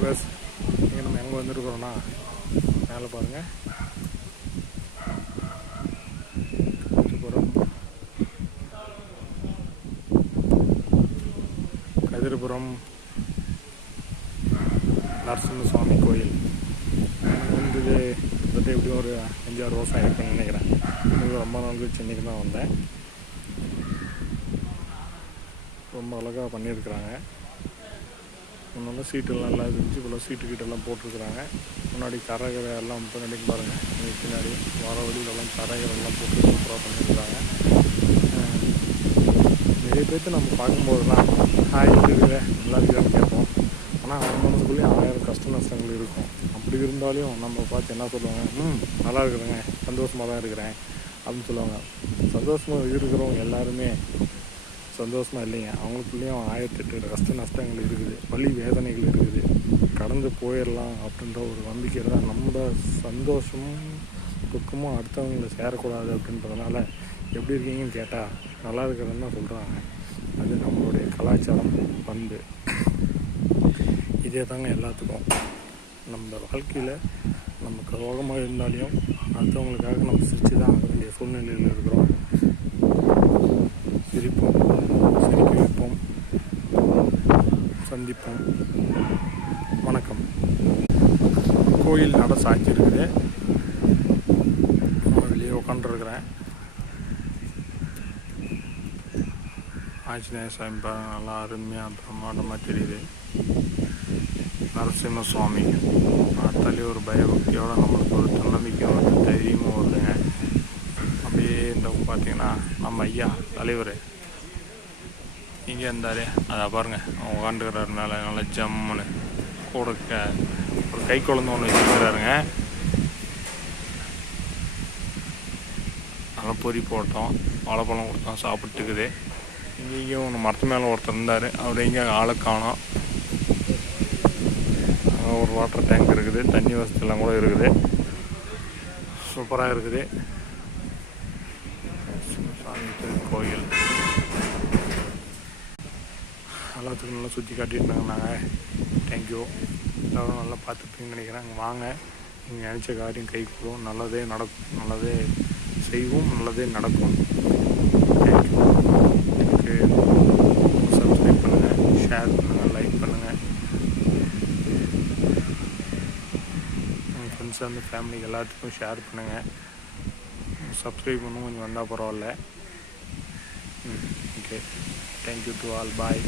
Viewers இங்கே நம்ம எங்கே வந்துருக்குறோன்னா மேலே பாருங்கள் கதிரபுரம் கதிர்புரம் நரசிம்மசுவாமி கோயில். வந்து இது எப்படியும் ஒரு அஞ்சாறு வருஷம் ஆயிருக்குன்னு நினைக்கிறேன். ரொம்ப நாள் கழிச்சு இன்றைக்கி தான் வந்தேன். ரொம்ப அழகாக பண்ணியிருக்கிறாங்க. முன்னெல்லாம் சீட்டெல்லாம் நல்லா இருந்துச்சு இப்போ சீட்டு கீட்டெல்லாம் போட்டிருக்கிறாங்க. முன்னாடி கரகரை எல்லாம் பின்னாடி பாருங்கள் இங்கே பின்னாடி வர வழியிலெல்லாம் கரகரெல்லாம் போட்டு சூப்பராக பண்ணியிருக்கிறாங்க. நிறைய பேர்த்து நம்ம பார்க்கும்போதுலாம் ஹாய் எப்படி இருக்கிற நல்லா இருக்கான்னு கேட்போம். ஆனால் அவங்க மனசுக்குள்ளேயும் ஆயிரம் கஷ்ட நஷ்டங்கள் இருக்கும். அப்படி இருந்தாலும் நம்ம பார்த்து என்ன சொல்லுவாங்க ம் நல்லா இருக்கிறேங்க. சந்தோஷமாக தான் இருக்கிறேன். அப்படின்னு சொல்லுவாங்க. சந்தோஷமாக இருக்கிறவங்க எல்லாருமே சந்தோஷமாக இல்லைங்க. அவங்களுக்குள்ளேயும் ஆயிரத்தெட்டு கஷ்ட நஷ்டங்கள் இருக்குது வழி வேதனைகள் இருக்குது. கடந்து போயிடலாம் அப்படின்ற ஒரு நம்பிக்கை தான் நம்ம சந்தோஷமும் துக்கமும் அடுத்தவங்களை சேரக்கூடாது அப்படின்றதுனால எப்படி இருக்கீங்கன்னு கேட்டால் நல்லா இருக்கிறதுன்னு தான் சொல்கிறாங்க அது நம்மளுடைய கலாச்சாரம் பண்பு. இதே தாங்க எல்லாத்துக்கும். நம்ம வாழ்க்கையில் நமக்கு ரோகமாக இருந்தாலையும் அடுத்தவங்களுக்காக நம்ம சிரித்து தான் ஆக வேண்டிய சூழ்நிலையில் இருக்கிறோம். சிரிப்போம். சந்திப்போம் வணக்கம். கோயில் நட சாய்ச்சிருக்குது வெளியே உட்காந்துருக்குறேன் ஆஞ்சநேய சாமி நல்லா அருமையாக பிரம்மாண்டமாக தெரியுது. நரசிம்ம சுவாமி. பார்த்தாலே ஒரு பயபக்தியோடு நம்மளுக்கு ஒரு தன்னம்பிக்கை ஒரு தைரியமும் வருதுங்க அப்படியே இந்த பார்த்தீங்கன்னா நம்ம ஐயா தலைவர். இருந்தார் அதை பாருங்க அவன் உட்காந்துக்கிறாரு மேலே நல்லா ஜம்முன்னு கூட க- ஒரு கை குழந்தை ஒன்று வச்சுருக்கிறாருங்க. நல்லா பொறி போட்டோம். வாழைப்பழம் கொடுத்தோம் சாப்பிட்டுக்குது. இங்கேயும் ஒன்று மரத்து மேலே ஒருத்தர் இருந்தார். அவர் எங்கே ஆளை காணோம். அங்கே ஒரு வாட்டர் டேங்க் இருக்குது. தண்ணி வசதியெல்லாம் கூட இருக்குது. சூப்பராக இருக்குது. சாமி கோயில். எல்லாத்துக்கும் நல்லா சுற்றி காட்டியிருந்தாங்க நாங்கள் தேங்க்யூ எல்லோரும் நல்லா பார்த்துப்பீங்கன்னு நினைக்கிறேன் அங்கே வாங்க நீங்கள் நினச்ச காரியம் கை கூடும் நல்லதே நடக்கும். நல்லதே செய்வோம். நல்லதே நடக்கும். தேங்க்யூ எனக்கு சப்ஸ்கிரைப் பண்ணுங்கள் ஷேர் பண்ணுங்கள் லைக் பண்ணுங்கள் உங்கள் ஃப்ரெண்ட்ஸ் அந்த ஃபேமிலிக்கு எல்லாத்துக்கும் ஷேர் பண்ணுங்கள் சப்ஸ்கிரைப் பண்ணும் கொஞ்சம் வந்தால் பரவாயில்ல. ம் okay thank you to all bye